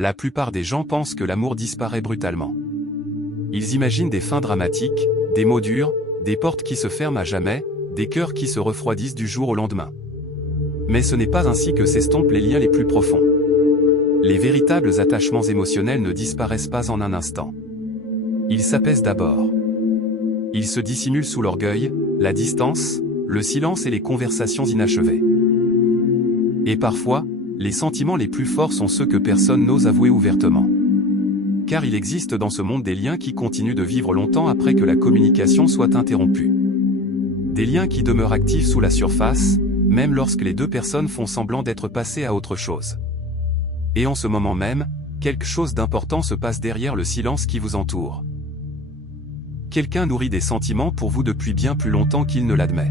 La plupart des gens pensent que l'amour disparaît brutalement. Ils imaginent des fins dramatiques, des mots durs, des portes qui se ferment à jamais, des cœurs qui se refroidissent du jour au lendemain. Mais ce n'est pas ainsi que s'estompent les liens les plus profonds. Les véritables attachements émotionnels ne disparaissent pas en un instant. Ils s'apaisent d'abord. Ils se dissimulent sous l'orgueil, la distance, le silence et les conversations inachevées. Et parfois, les sentiments les plus forts sont ceux que personne n'ose avouer ouvertement. Car il existe dans ce monde des liens qui continuent de vivre longtemps après que la communication soit interrompue. Des liens qui demeurent actifs sous la surface, même lorsque les deux personnes font semblant d'être passées à autre chose. Et en ce moment même, quelque chose d'important se passe derrière le silence qui vous entoure. Quelqu'un nourrit des sentiments pour vous depuis bien plus longtemps qu'il ne l'admet.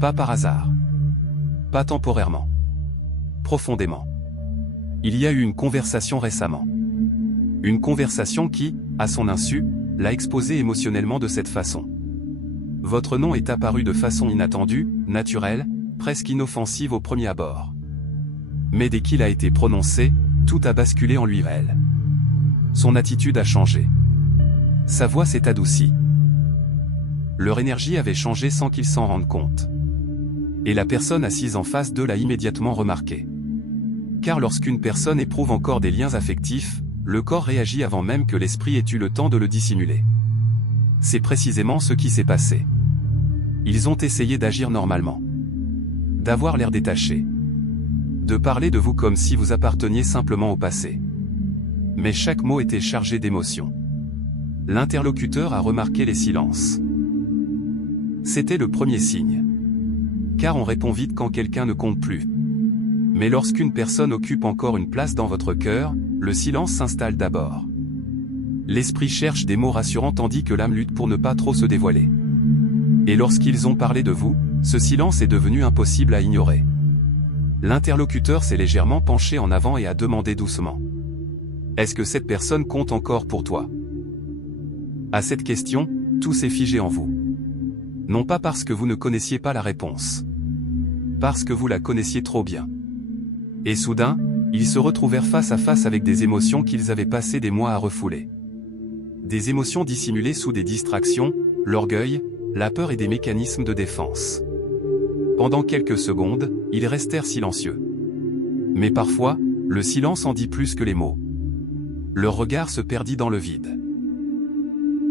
Pas par hasard. Pas temporairement. Profondément. Il y a eu une conversation récemment. Une conversation qui, à son insu, l'a exposé émotionnellement de cette façon. Votre nom est apparu de façon inattendue, naturelle, presque inoffensive au premier abord. Mais dès qu'il a été prononcé, tout a basculé en lui ou elle. Son attitude a changé. Sa voix s'est adoucie. Leur énergie avait changé sans qu'ils s'en rendent compte. Et la personne assise en face d'eux l'a immédiatement remarqué. Car lorsqu'une personne éprouve encore des liens affectifs, le corps réagit avant même que l'esprit ait eu le temps de le dissimuler. C'est précisément ce qui s'est passé. Ils ont essayé d'agir normalement. D'avoir l'air détaché. De parler de vous comme si vous apparteniez simplement au passé. Mais chaque mot était chargé d'émotion. L'interlocuteur a remarqué les silences. C'était le premier signe. Car on répond vite quand quelqu'un ne compte plus. Mais lorsqu'une personne occupe encore une place dans votre cœur, le silence s'installe d'abord. L'esprit cherche des mots rassurants tandis que l'âme lutte pour ne pas trop se dévoiler. Et lorsqu'ils ont parlé de vous, ce silence est devenu impossible à ignorer. L'interlocuteur s'est légèrement penché en avant et a demandé doucement. Est-ce que cette personne compte encore pour toi? À cette question, tout s'est figé en vous. Non pas parce que vous ne connaissiez pas la réponse. Parce que vous la connaissiez trop bien. Et soudain, ils se retrouvèrent face à face avec des émotions qu'ils avaient passé des mois à refouler. Des émotions dissimulées sous des distractions, l'orgueil, la peur et des mécanismes de défense. Pendant quelques secondes, ils restèrent silencieux. Mais parfois, le silence en dit plus que les mots. Leur regard se perdit dans le vide.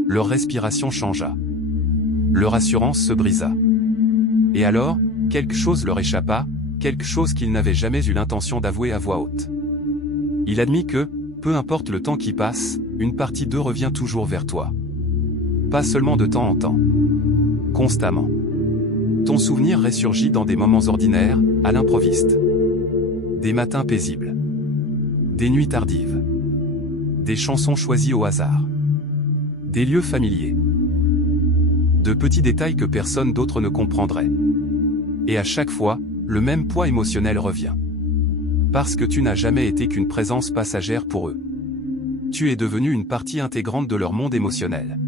Leur respiration changea. Leur assurance se brisa. Et alors, quelque chose leur échappa, quelque chose qu'ils n'avaient jamais eu l'intention d'avouer à voix haute. Il admit que, peu importe le temps qui passe, une partie d'eux revient toujours vers toi. Pas seulement de temps en temps. Constamment. Ton souvenir ressurgit dans des moments ordinaires, à l'improviste. Des matins paisibles. Des nuits tardives. Des chansons choisies au hasard. Des lieux familiers. De petits détails que personne d'autre ne comprendrait. Et à chaque fois, le même poids émotionnel revient. Parce que tu n'as jamais été qu'une présence passagère pour eux. Tu es devenu une partie intégrante de leur monde émotionnel.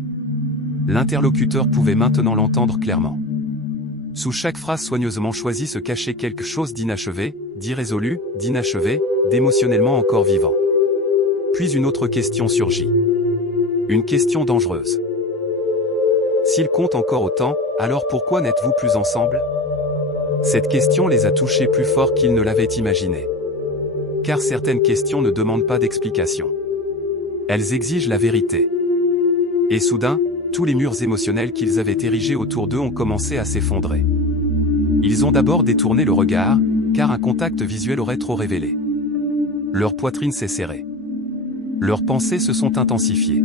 L'interlocuteur pouvait maintenant l'entendre clairement. Sous chaque phrase soigneusement choisie se cachait quelque chose d'inachevé, d'irrésolu, d'inachevé, d'émotionnellement encore vivant. Puis une autre question surgit. Une question dangereuse. S'ils comptent encore autant, alors pourquoi n'êtes-vous plus ensemble? Cette question les a touchés plus fort qu'ils ne l'avaient imaginé. Car certaines questions ne demandent pas d'explication. Elles exigent la vérité. Et soudain, tous les murs émotionnels qu'ils avaient érigés autour d'eux ont commencé à s'effondrer. Ils ont d'abord détourné le regard, car un contact visuel aurait trop révélé. Leur poitrine s'est serrée. Leurs pensées se sont intensifiées.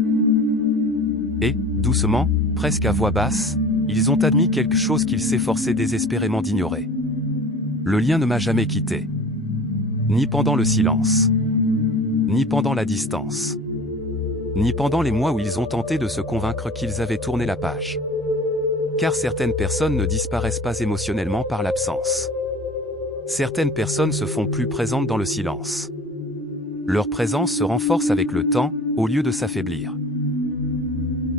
Et, doucement, presque à voix basse, ils ont admis quelque chose qu'ils s'efforçaient désespérément d'ignorer. Le lien ne m'a jamais quitté. Ni pendant le silence. Ni pendant la distance. Ni pendant les mois où ils ont tenté de se convaincre qu'ils avaient tourné la page. Car certaines personnes ne disparaissent pas émotionnellement par l'absence. Certaines personnes se font plus présentes dans le silence. Leur présence se renforce avec le temps, au lieu de s'affaiblir.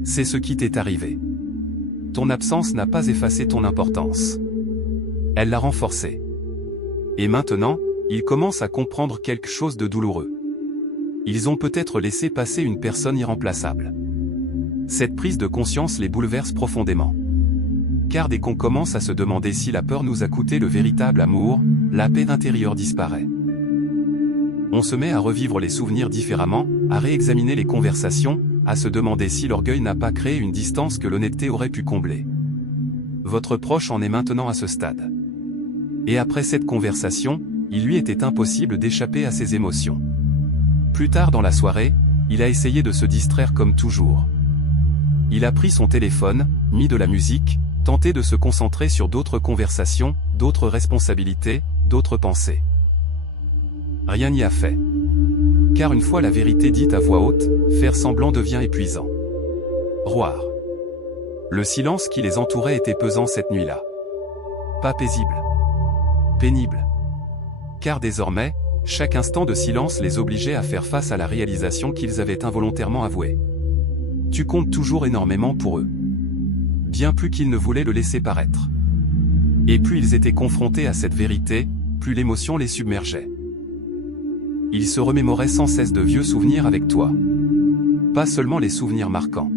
C'est ce qui t'est arrivé. Ton absence n'a pas effacé ton importance. Elle l'a renforcée. Et maintenant, ils commencent à comprendre quelque chose de douloureux. Ils ont peut-être laissé passer une personne irremplaçable. Cette prise de conscience les bouleverse profondément. Car dès qu'on commence à se demander si la peur nous a coûté le véritable amour, la paix intérieure disparaît. On se met à revivre les souvenirs différemment, à réexaminer les conversations, à se demander si l'orgueil n'a pas créé une distance que l'honnêteté aurait pu combler. Votre proche en est maintenant à ce stade. Et après cette conversation, il lui était impossible d'échapper à ses émotions. Plus tard dans la soirée, il a essayé de se distraire comme toujours. Il a pris son téléphone, mis de la musique, tenté de se concentrer sur d'autres conversations, d'autres responsabilités, d'autres pensées. Rien n'y a fait. Car une fois la vérité dite à voix haute, faire semblant devient épuisant. Roar. Le silence qui les entourait était pesant cette nuit-là. Pas paisible. Pénible. Car désormais, chaque instant de silence les obligeait à faire face à la réalisation qu'ils avaient involontairement avouée. Tu comptes toujours énormément pour eux. Bien plus qu'ils ne voulaient le laisser paraître. Et plus ils étaient confrontés à cette vérité, plus l'émotion les submergeait. Ils se remémoraient sans cesse de vieux souvenirs avec toi. Pas seulement les souvenirs marquants.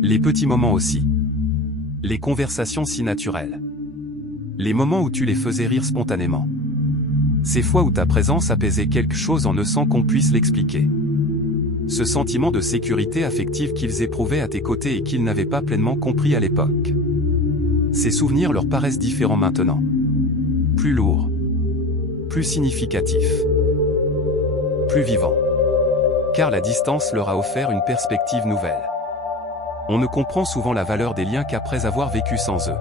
Les petits moments aussi. Les conversations si naturelles. Les moments où tu les faisais rire spontanément. Ces fois où ta présence apaisait quelque chose en ne sans qu'on puisse l'expliquer. Ce sentiment de sécurité affective qu'ils éprouvaient à tes côtés et qu'ils n'avaient pas pleinement compris à l'époque. Ces souvenirs leur paraissent différents maintenant. Plus lourds. Plus significatifs. Plus vivants. Car la distance leur a offert une perspective nouvelle. On ne comprend souvent la valeur des liens qu'après avoir vécu sans eux.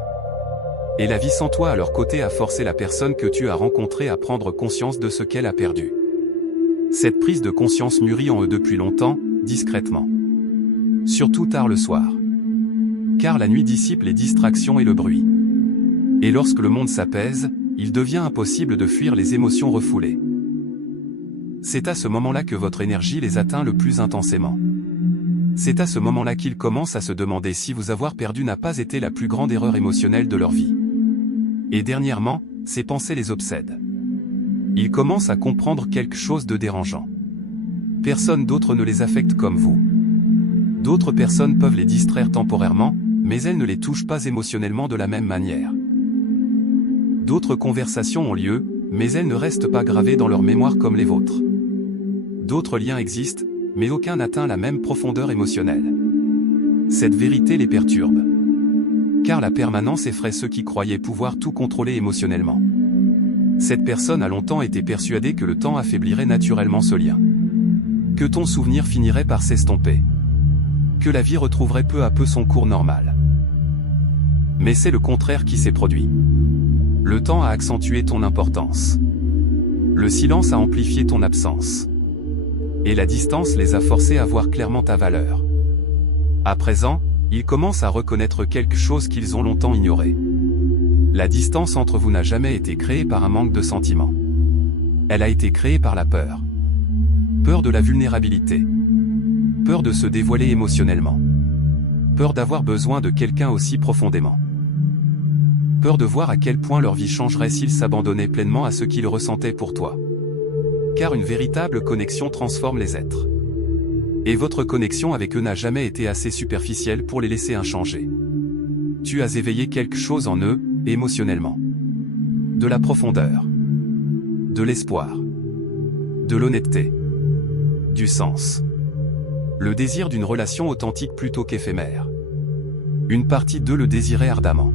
Et la vie sans toi à leur côté a forcé la personne que tu as rencontrée à prendre conscience de ce qu'elle a perdu. Cette prise de conscience mûrit en eux depuis longtemps, discrètement. Surtout tard le soir. Car la nuit dissipe les distractions et le bruit. Et lorsque le monde s'apaise, il devient impossible de fuir les émotions refoulées. C'est à ce moment-là que votre énergie les atteint le plus intensément. C'est à ce moment-là qu'ils commencent à se demander si vous avoir perdu n'a pas été la plus grande erreur émotionnelle de leur vie. Et dernièrement, ces pensées les obsèdent. Ils commencent à comprendre quelque chose de dérangeant. Personne d'autre ne les affecte comme vous. D'autres personnes peuvent les distraire temporairement, mais elles ne les touchent pas émotionnellement de la même manière. D'autres conversations ont lieu, mais elles ne restent pas gravées dans leur mémoire comme les vôtres. D'autres liens existent, mais aucun n'atteint la même profondeur émotionnelle. Cette vérité les perturbe. Car la permanence effraie ceux qui croyaient pouvoir tout contrôler émotionnellement. Cette personne a longtemps été persuadée que le temps affaiblirait naturellement ce lien. Que ton souvenir finirait par s'estomper. Que la vie retrouverait peu à peu son cours normal. Mais c'est le contraire qui s'est produit. Le temps a accentué ton importance. Le silence a amplifié ton absence. Et la distance les a forcés à voir clairement ta valeur. À présent, ils commencent à reconnaître quelque chose qu'ils ont longtemps ignoré. La distance entre vous n'a jamais été créée par un manque de sentiments. Elle a été créée par la peur. Peur de la vulnérabilité. Peur de se dévoiler émotionnellement. Peur d'avoir besoin de quelqu'un aussi profondément. Peur de voir à quel point leur vie changerait s'ils s'abandonnaient pleinement à ce qu'ils ressentaient pour toi. Car une véritable connexion transforme les êtres. Et votre connexion avec eux n'a jamais été assez superficielle pour les laisser inchangés. Tu as éveillé quelque chose en eux, émotionnellement. De la profondeur. De l'espoir. De l'honnêteté. Du sens. Le désir d'une relation authentique plutôt qu'éphémère. Une partie d'eux le désirait ardemment.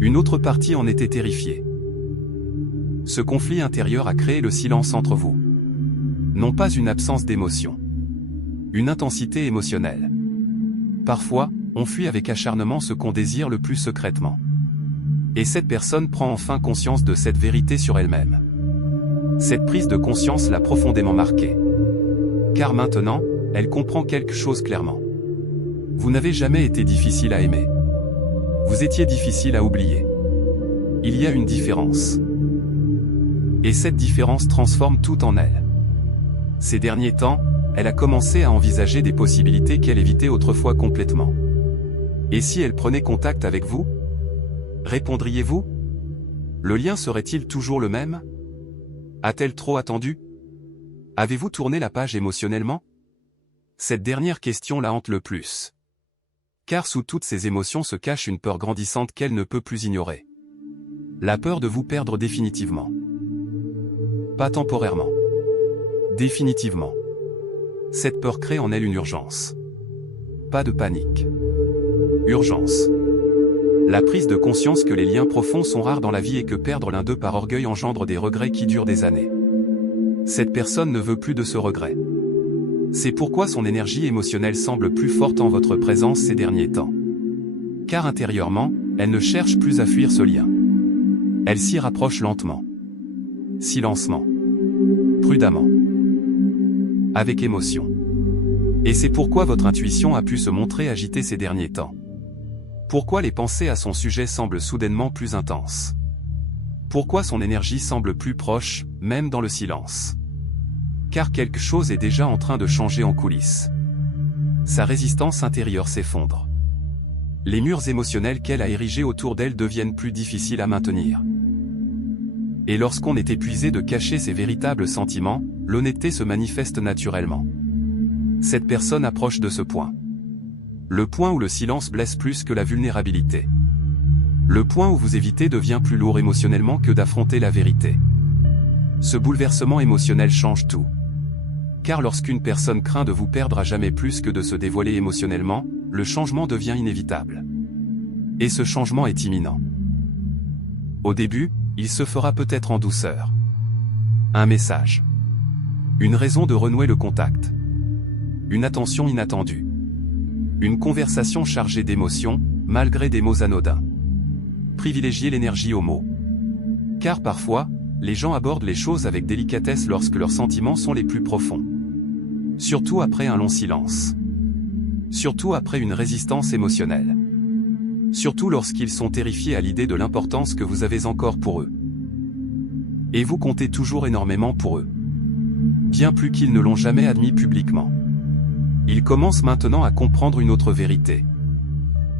Une autre partie en était terrifiée. Ce conflit intérieur a créé le silence entre vous. Non pas une absence d'émotion. Une intensité émotionnelle. Parfois, on fuit avec acharnement ce qu'on désire le plus secrètement. Et cette personne prend enfin conscience de cette vérité sur elle-même. Cette prise de conscience l'a profondément marquée. Car maintenant, elle comprend quelque chose clairement. Vous n'avez jamais été difficile à aimer. Vous étiez difficile à oublier. Il y a une différence. Et cette différence transforme tout en elle. Ces derniers temps, elle a commencé à envisager des possibilités qu'elle évitait autrefois complètement. Et si elle prenait contact avec vous? Répondriez-vous? Le lien serait-il toujours le même? A-t-elle trop attendu? Avez-vous tourné la page émotionnellement? Cette dernière question la hante le plus. Car sous toutes ces émotions se cache une peur grandissante qu'elle ne peut plus ignorer. La peur de vous perdre définitivement. Pas temporairement. Définitivement. Cette peur crée en elle une urgence. Pas de panique. Urgence. La prise de conscience que les liens profonds sont rares dans la vie et que perdre l'un d'eux par orgueil engendre des regrets qui durent des années. Cette personne ne veut plus de ce regret. C'est pourquoi son énergie émotionnelle semble plus forte en votre présence ces derniers temps. Car intérieurement, elle ne cherche plus à fuir ce lien. Elle s'y rapproche lentement. Silencement. Prudemment. Avec émotion. Et c'est pourquoi votre intuition a pu se montrer agitée ces derniers temps. Pourquoi les pensées à son sujet semblent soudainement plus intenses. Pourquoi son énergie semble plus proche, même dans le silence. Car quelque chose est déjà en train de changer en coulisses. Sa résistance intérieure s'effondre. Les murs émotionnels qu'elle a érigés autour d'elle deviennent plus difficiles à maintenir. Et lorsqu'on est épuisé de cacher ses véritables sentiments, l'honnêteté se manifeste naturellement. Cette personne approche de ce point. Le point où le silence blesse plus que la vulnérabilité. Le point où vous éviter devient plus lourd émotionnellement que d'affronter la vérité. Ce bouleversement émotionnel change tout. Car lorsqu'une personne craint de vous perdre à jamais plus que de se dévoiler émotionnellement, le changement devient inévitable. Et ce changement est imminent. Au début, il se fera peut-être en douceur. Un message. Une raison de renouer le contact. Une attention inattendue. Une conversation chargée d'émotions, malgré des mots anodins. Privilégiez l'énergie aux mots. Car parfois, les gens abordent les choses avec délicatesse lorsque leurs sentiments sont les plus profonds. Surtout après un long silence. Surtout après une résistance émotionnelle. Surtout lorsqu'ils sont terrifiés à l'idée de l'importance que vous avez encore pour eux. Et vous comptez toujours énormément pour eux. Bien plus qu'ils ne l'ont jamais admis publiquement. Ils commencent maintenant à comprendre une autre vérité.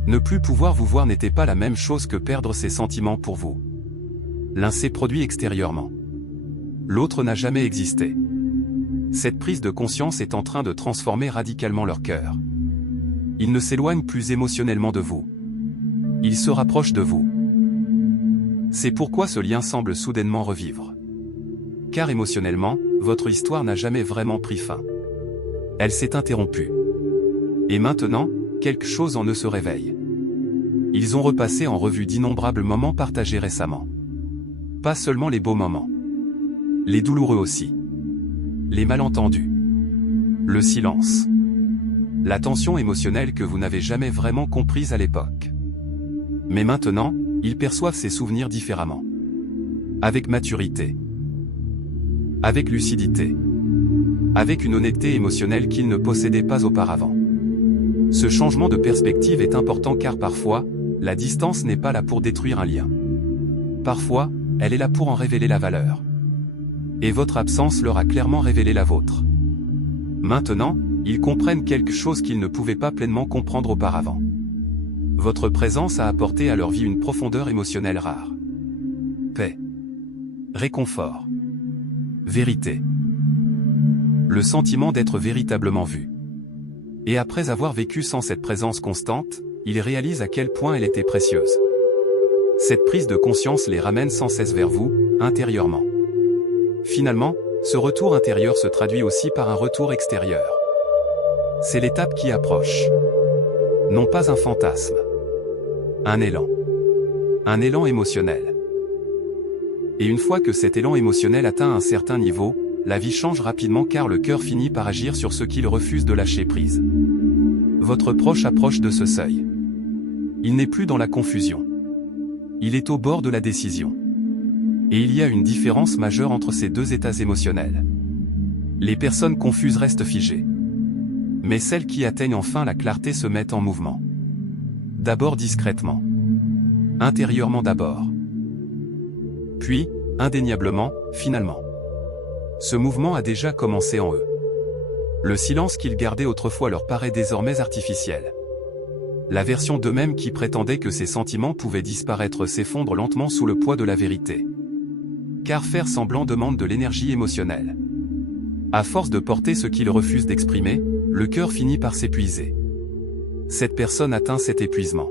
Ne plus pouvoir vous voir n'était pas la même chose que perdre ses sentiments pour vous. L'un s'est produit extérieurement. L'autre n'a jamais existé. Cette prise de conscience est en train de transformer radicalement leur cœur. Ils ne s'éloignent plus émotionnellement de vous. Ils se rapprochent de vous. C'est pourquoi ce lien semble soudainement revivre. Car émotionnellement, votre histoire n'a jamais vraiment pris fin. Elle s'est interrompue. Et maintenant, quelque chose en eux se réveille. Ils ont repassé en revue d'innombrables moments partagés récemment. Pas seulement les beaux moments. Les douloureux aussi. Les malentendus. Le silence. La tension émotionnelle que vous n'avez jamais vraiment comprise à l'époque. Mais maintenant, ils perçoivent ces souvenirs différemment. Avec maturité. Avec lucidité. Avec une honnêteté émotionnelle qu'ils ne possédaient pas auparavant. Ce changement de perspective est important car parfois, la distance n'est pas là pour détruire un lien. Parfois, elle est là pour en révéler la valeur. Et votre absence leur a clairement révélé la vôtre. Maintenant, ils comprennent quelque chose qu'ils ne pouvaient pas pleinement comprendre auparavant. Votre présence a apporté à leur vie une profondeur émotionnelle rare. Paix. Réconfort. Vérité. Le sentiment d'être véritablement vu. Et après avoir vécu sans cette présence constante, ils réalisent à quel point elle était précieuse. Cette prise de conscience les ramène sans cesse vers vous, intérieurement. Finalement, ce retour intérieur se traduit aussi par un retour extérieur. C'est l'étape qui approche. Non pas un fantasme. Un élan. Un élan émotionnel. Et une fois que cet élan émotionnel atteint un certain niveau, la vie change rapidement car le cœur finit par agir sur ce qu'il refuse de lâcher prise. Votre proche approche de ce seuil. Il n'est plus dans la confusion. Il est au bord de la décision. Et il y a une différence majeure entre ces deux états émotionnels. Les personnes confuses restent figées. Mais celles qui atteignent enfin la clarté se mettent en mouvement. D'abord discrètement. Intérieurement d'abord. Puis, indéniablement, finalement. Ce mouvement a déjà commencé en eux. Le silence qu'ils gardaient autrefois leur paraît désormais artificiel. La version d'eux-mêmes qui prétendait que ces sentiments pouvaient disparaître s'effondre lentement sous le poids de la vérité. Car faire semblant demande de l'énergie émotionnelle. À force de porter ce qu'il refuse d'exprimer, le cœur finit par s'épuiser. Cette personne atteint cet épuisement.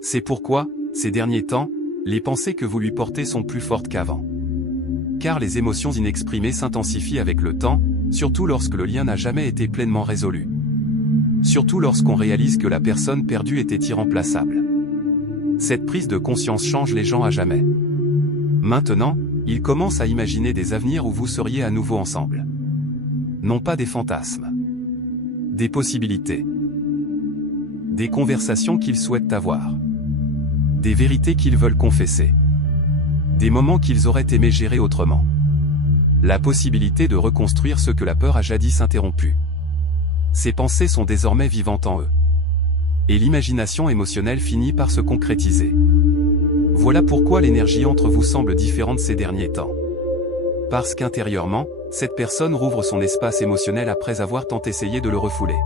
C'est pourquoi, ces derniers temps, les pensées que vous lui portez sont plus fortes qu'avant. Car les émotions inexprimées s'intensifient avec le temps, surtout lorsque le lien n'a jamais été pleinement résolu. Surtout lorsqu'on réalise que la personne perdue était irremplaçable. Cette prise de conscience change les gens à jamais. Maintenant, ils commencent à imaginer des avenirs où vous seriez à nouveau ensemble. Non pas des fantasmes. Des possibilités. Des conversations qu'ils souhaitent avoir. Des vérités qu'ils veulent confesser. Des moments qu'ils auraient aimé gérer autrement. La possibilité de reconstruire ce que la peur a jadis interrompu. Ces pensées sont désormais vivantes en eux. Et l'imagination émotionnelle finit par se concrétiser. Voilà pourquoi l'énergie entre vous semble différente ces derniers temps. Parce qu'intérieurement, cette personne rouvre son espace émotionnel après avoir tant essayé de le refouler.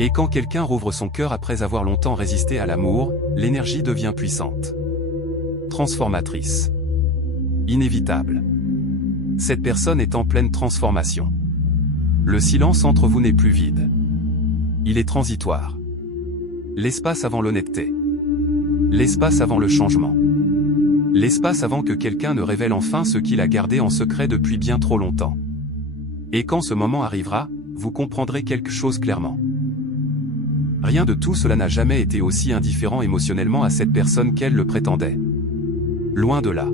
Et quand quelqu'un rouvre son cœur après avoir longtemps résisté à l'amour, l'énergie devient puissante. Transformatrice. Inévitable. Cette personne est en pleine transformation. Le silence entre vous n'est plus vide. Il est transitoire. L'espace avant l'honnêteté. L'espace avant le changement. L'espace avant que quelqu'un ne révèle enfin ce qu'il a gardé en secret depuis bien trop longtemps. Et quand ce moment arrivera, vous comprendrez quelque chose clairement. Rien de tout cela n'a jamais été aussi indifférent émotionnellement à cette personne qu'elle le prétendait. Loin de là.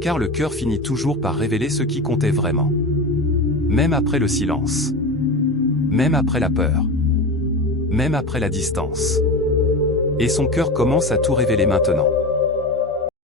Car le cœur finit toujours par révéler ce qui comptait vraiment. Même après le silence. Même après la peur. Même après la distance. Et son cœur commence à tout révéler maintenant.